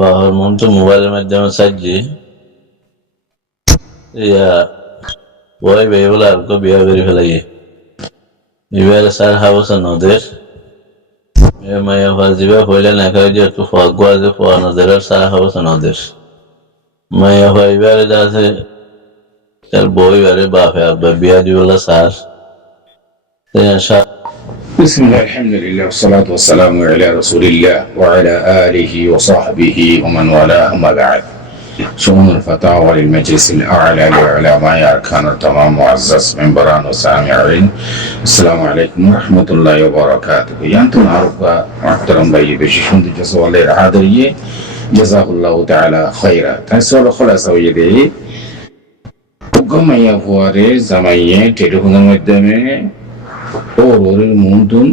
বাবার মন তো মোবাইলের মাধ্যমে চাইছি ইয়া ওই বেয়ে বলে আর বিয়া করে ফেলাই এবার স্যার হাবসা নদের মায়া ভাজিবা হইলে না খাই যে একটু ফগুয়া যে ফোয়া নদের আর স্যার হাবসা নদের মায়া ভাইবারে যাচ্ছে তার বই বারে বাপে আব্বা বিয়া দিবলা স্যার بسم الله الحمد لله والصلاة والسلام على رسول الله وعلى آله وصحبه ومن والاه أما بعد شؤون الفتاوى للمجلس الأعلى لعلماء أركان التمام معزز منبران وسامعين السلام عليكم ورحمة الله وبركاته يانتم عرفة محترم بي بشيشون جزو الله العادرية جزاه الله تعالى خيرا تنسول خلاصة ويدي وقم يفواري زمية تلفون المدمي ওরের মন্তুন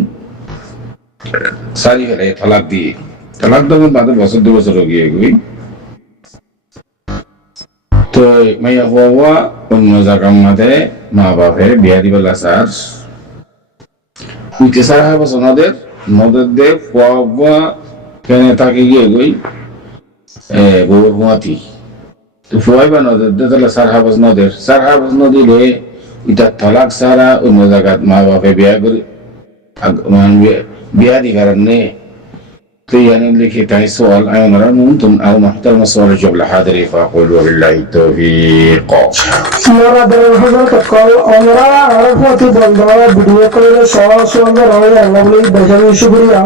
সারি ফেলে তালাক দিয়ে তালাক দেওয়ার বাদে বছর 2 বছর গিয়ে গই তো মাইয়া হওয়া অন্য জায়গার মধ্যে মা বাপে বিয়া দিবেলা স্যার উইতে সারা বছর নদের দে হওয়া কেন তাকে গিয়ে গই বউর হুয়াতি তো ফুয়াইবা নদের দে তাহলে সার হাবস নদীলে এটা তালাক সারা অন্য জায়গায় মা বাপে বিয়া দি কারণে তো ইয়ানি লিখে তাই সওয়াল আয়নারা মুনতুম আও মুহতারাম সওয়াল জবল হাদিরি ফাকুলু বিল্লাহি তাওফীক মোরা দরুল হযরত কল আমরা আরফাতি বন্ধ ভিডিও করে সুন্দর হয় আল্লাহ বলি বেজায় শুকরিয়া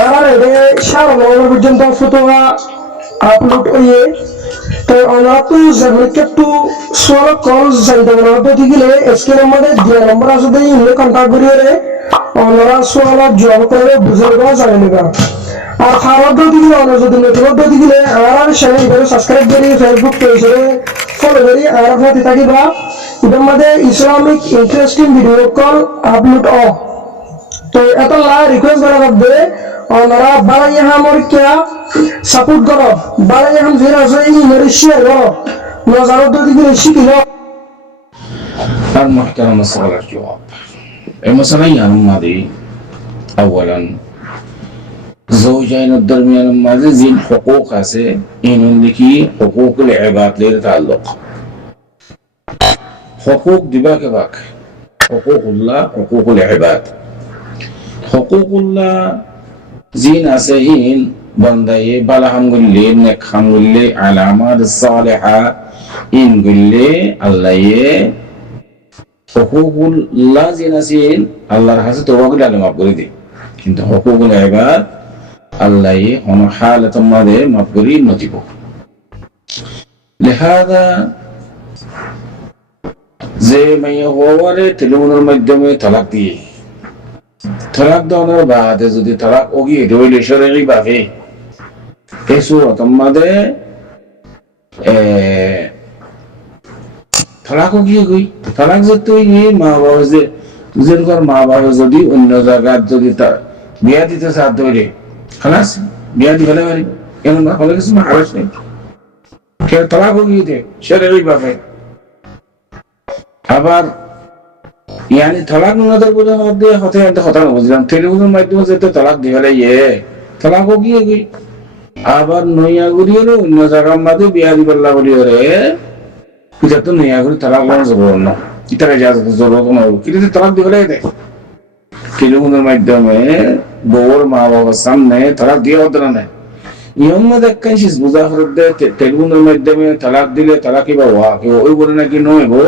আর এর সারা নভেম্বর পর্যন্ত ফটোয়া আপলোড হয়ে তো আমরা তো একটু সোয়াল কল জানতে পারবো দিলে এসকে আমাদের যে নম্বর আছে দেই ইলে কন্টাক্ট করিয়ে আমরা সোয়াল জবাব করে বুঝে দেওয়া যাবে না আর খারাপ দিলে আমরা যদি নেটওয়ার্ক দিলে আর চ্যানেল করে সাবস্ক্রাইব করি ফেসবুক পেজে ফলো করি আর আপনারা থাকিবা এর মধ্যে Islamic interesting video call upload তো এত রিকোয়েস্ট করা হবে আমরা বাড়াইয়া আমার কিয়া সাপোর্ট করো বাড়াইয়া হাম ফের আছে এই মেরে শেয়ার করো নজর দিকে শিখিল আর محترم السؤال الجواب المسألة الماضي أولا زوجين الدرميان الماضي زين حقوق আছে ইনন লিখি حقوق العباد লের تعلق حقوق দিবা কে বাক حقوق الله حقوق العباد حقوق الله زين আছে in বান্দায়ে Bala হামগুল্লে neck হামগুল্লে আলামাত Saliha in গুল্লে আল্লাহয়ে হুকুকুল্লাহ জিন আছেন আল্লাহর কাছে তওবা করে আল্লাহ মাফ করে দেয় কিন্তু হুকুকুল ইবাদ আল্লাহয়ে কোন হালাত মধ্যে মাফ করে নতিব লিহাদা যে মাইয়া হওয়ারে টেলিফোনের মাধ্যমে তালাক দিয়ে তালাক দেওয়ার বাদে যদি তালাক ওগি রইলে শরীরি ভাবে এই সুরত মধ্যে তালাক গিয়ে গই তালাক যেতে গিয়ে মা বাবা যে যেরকম মা বাবা যদি অন্য জায়গায় যদি বিয়া দিতে সাথ ধরে খালাস বিয়া দি ফেলে পারি এমন হলে কিছু হারাস নেই কেউ তালাক গিয়ে দে শরীরি ভাবে আবার ইয়ানি তালাক নজর বুঝা মধ্যে হতে কথা বুঝলাম টেলিফোনের মাধ্যমে যেতে তালাক দিয়ে ফেলে তালাক গিয়ে গই আবার নইয়া গুড়িয়ে অন্য জায়গার মধ্যে বিয়া দিবেলা বলিয়ে রে এটা তো নইয়া গুড়ি তালাক লাগানো যাবো না ইতারা যা জরুরত না কিন্তু তালাক দিয়ে ফেলে দেয় টেলিফোনের মাধ্যমে বউর মা বাবার সামনে তালাক দিয়ে হতো না ইয়ম মধ্যে একখান শেষ বুঝা হতে টেলিফোনের মাধ্যমে তালাক দিলে তালাকি বা ওয়া কেউ ওই বলে নাকি নয় গো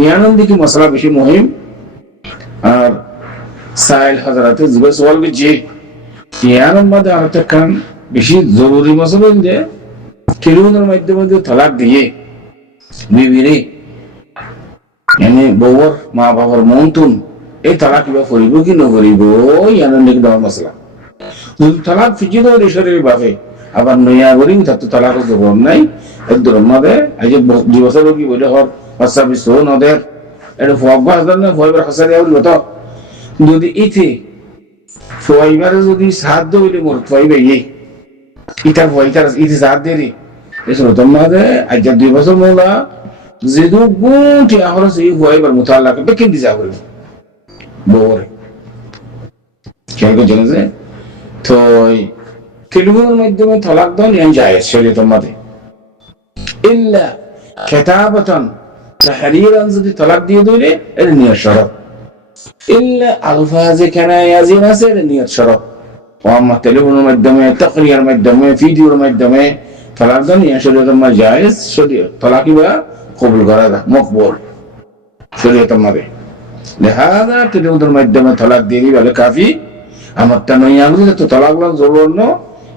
ইয়ানন দিকে মশলা বেশি মহিম আর সাইল হাজারাতে জুবে সওয়াল যে ইয়ানন মধ্যে আর একখান বেশি জরুরি মশলা যে টেলিফোনের মাধ্যমে যে তালাক দিয়ে বিবিরে মানে বউর মা বাবার মন্তুন এই তালাক কিবা করিব কি নকরিব ইয়ানন দিকে দেওয়ার মশলা যদি তালাক ফিজি দেওয়ার ঈশ্বরের ভাবে আবার নইয়া করি তার তো তালাকও জরুর নাই একদম মধ্যে আজ 2 বছর কি বলে হর বাচ্চা বিশ্বর নদের এটা ফোয়াবা আসলে না ফোয়াবার হাসারে আর লতো যদি ইথে ফোয়াইবারে যদি সাথ দইলে মোর ফোয়াইবে ইটা ফোয়াইতার ইথে সাথ দেরি এসো তোমাদের আজ 2 বছর মোলা যেদু গুটি ahora সেই ফোয়াইবার মুতাল্লাক বেকিন দি যাবে বউরে কেন জানেন তো টেলিফোনের মাধ্যমে তলাক দাও নিয়ে যায় শরীয়তের মধ্যে ইল্লা খেতাবাতান তাহরিরান যদি তলাক দিয়ে দিলে এটা নিয়ত শরত ইল্লা আলফাজে কানায়াজিন আছে এটা নিয়ত শরত ও আম্মা টেলিফোনের মাধ্যমে তাকরিয়ার মাধ্যমে ভিডিওর মাধ্যমে তলাক দাও নিয়ে শরীয়তের মধ্যে জায়েজ শরীয়ত তলাকি বা কবুল করা যায় মকবুল শরীয়তের মধ্যে লিহাযা টেলিফোনের মাধ্যমে তলাক দিয়ে দিলে কাফি আমার তা নইয়া বুঝলে তো তলাক লাগ জরুরি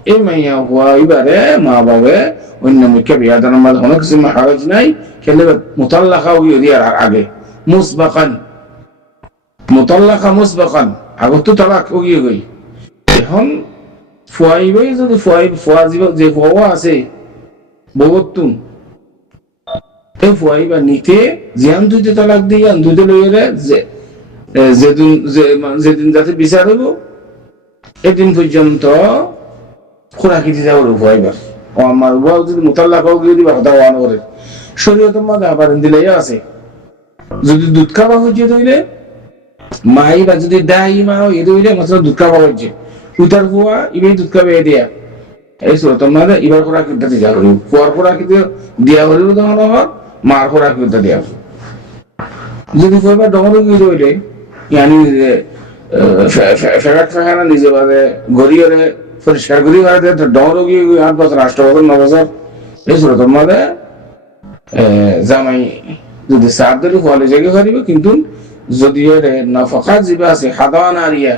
এই মাইয়া হওয়া এবারে মা বাবে অন্য মুখে বিয়া দেওয়ার মধ্যে অনেক কিছু হারাজ নাই খেলে মুতাল্লাকা হইয়া দিয়ার আগে মুসবাকান মুতাল্লাকা মুসবাকান আগত তো তালাক হইয়া গই এখন ফুয়াইবাই যদি ফুয়া যে ফুয়া আছে বহুতুন এই ফুয়াইবা নিতে জিয়ান দুইতে তালাক দিয়ে আন দুইতে লইলে যেদিন যাতে বিচার হইব এদিন পর্যন্ত খোরাকি দিয়ে যাবো ফুয়াইবার ও আমার উবাও যদি মুতাল্লাক হোক যদি বা কথা ওয়ান করে শরীয়তের মধ্যে আবার দিলাই আছে যদি দুধ খাওয়া হচ্ছে ধইলে মাই বা যদি দাই মা হয়ে ধইলে মাত্র দুধ খাওয়া হচ্ছে উতার ফুয়া ইবাই দুধ খাবে দিয়া এই শরীয়তের মধ্যে এবার খোরাকি দিতে যা করিব ফুয়ার খোরাকি দিয়া করিব তখন হোক মার খোরাকি দিতে দেওয়া যদি ফুয়াইবার ডমর গিয়ে ধইলে ইয়ানি ফেরাট ফেখানা নিজে বাদে গড়িয়ে পরিষ্কার করি ডমরও গিয়ে 8 বছর 8 বছর 9 বছর এই শরীয়তের মধ্যে জামাই যদি সাত ধরে ফলে জেগে পারিব কিন্তু যদি নাফাকা যিবা আছে সাধারণ আরিয়া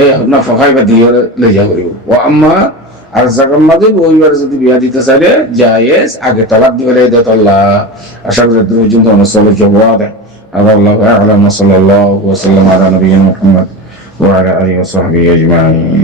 এই নাফাকাই বা দিয়ে লেজা করিব ও আম্মা আর জাগার মাঝে ওইবার যদি বিয়া দিতে চাইলে জায়েজ আগে তালাক দিবে দেয় আল্লাহ আশা করি পর্যন্ত অনুসরণ জবাব আল্লাহ আ'লাম সাল্লাল্লাহু ওয়া সাল্লাম আলা নবিয়িনা মুহাম্মদ ওয়া আলা আলিহি ওয়া সাহবিহি আজমাইন।